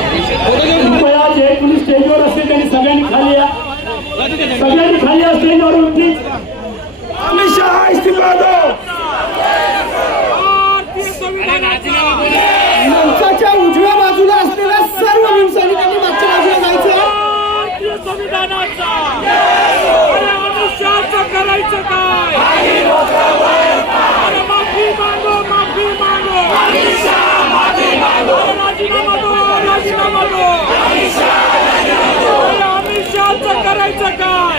कृपया स्टेजवर असते त्यांनी सगळ्यांनी खाली या. सगळ्यांनी खाली या स्टेजवर उठली अमित शहा इस्तीफा दो मंचाच्या उजव्या बाजूला असलेल्या सर्व भीमसैनिकांनी मागच्या बाजूला जायचं संविधानाचा अरे अनुशासन करायचं काय अरे माफी मागो माफी मागो अरे राजीनामा दो राजीनामा दो अरे अमित शहाचं करायचं काय